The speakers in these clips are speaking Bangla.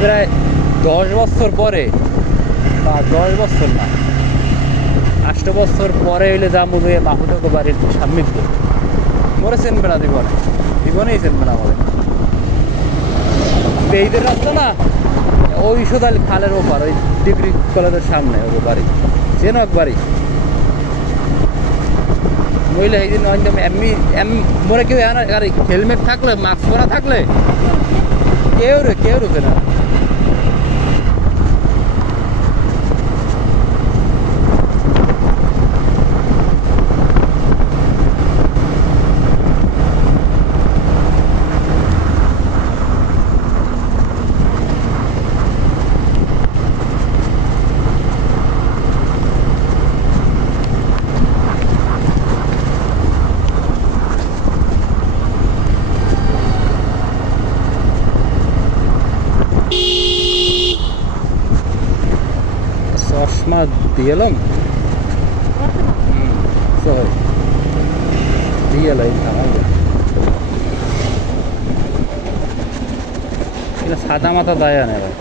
প্রায় দশ বছর পরে, বা দশ বছর না, আষ্ট বছর পরে হইলে যা মুভি মাহুদক বাড়ির সামনে মরে চেনবে না জীবনে জীবনেই চেনবে না আমাদের এইদের রাস্তা না, ওই সোদাল খালের ওপার, ওই ডিগ্রি কলেজের সামনে ওর বাড়ি। চেন এক বাড়ি মহিলা এই দিন এমনি, এম, মরে কেউ হেলমেট থাকলে, মাস্ক পরা থাকলে, কেউ রে কেউ রুখে না। চশমা দিয়ে এলাম সরি দিয়ে এলাই এটা সাদা মাথা দায় আনে ভাই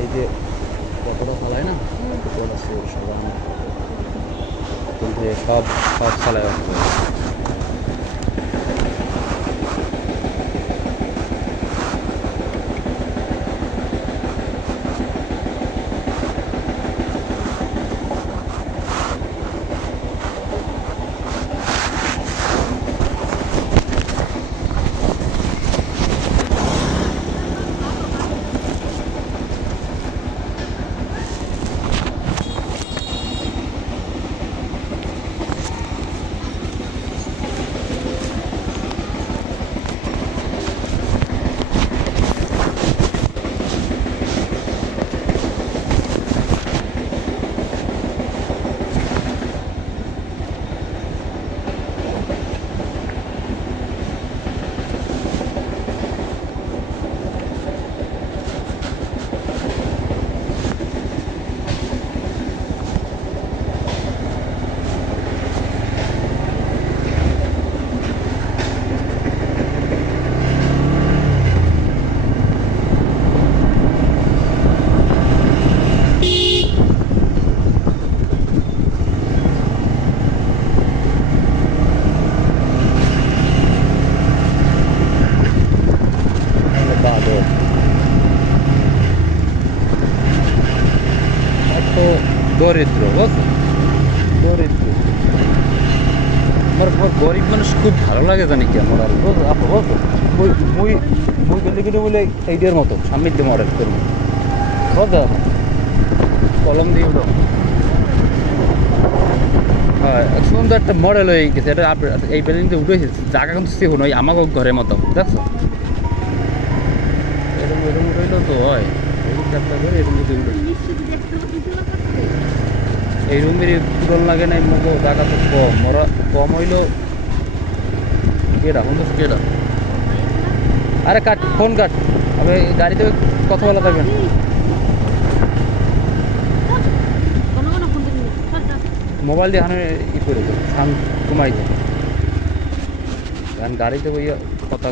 এই যে কতটা ফালাই না কতটা আছে ये सात अच्छा साल आया দরিদ্র বুঝছ দরিদ্র আমার আমার গরিব মানুষ খুব ভালো লাগে জানি কি আমার আর বুঝছ আপু বুঝছ মুই মুই মুই গেলে কিন্তু বলে এইটার মতো সামনের দিয়ে মডেল করব বুঝছ কলম দিয়ে উঠো। হ্যাঁ সুন্দর একটা মডেল হয়ে গেছে। এটা এই বিল্ডিং দিয়ে উঠেছে জায়গা কিন্তু সেভ নয় আমাকে ঘরের মতো। দেখছ এরকম এরকম উঠেইলো তো হয় এরকম চাপটা করে এরকম যদি উঠে এই রুমের তুলন লাগে নাই, মগো, জায়গা তো কম। মরা কম হইল, কেডা হুন্দর কেডা? আরে কাট, ফোন কাট। আমি গাড়িতে কথা বলা থাকবেন মোবাইল দিয়ে হানে ই করে দেবো কমাই দেবো গাড়িতে বইয়া কথা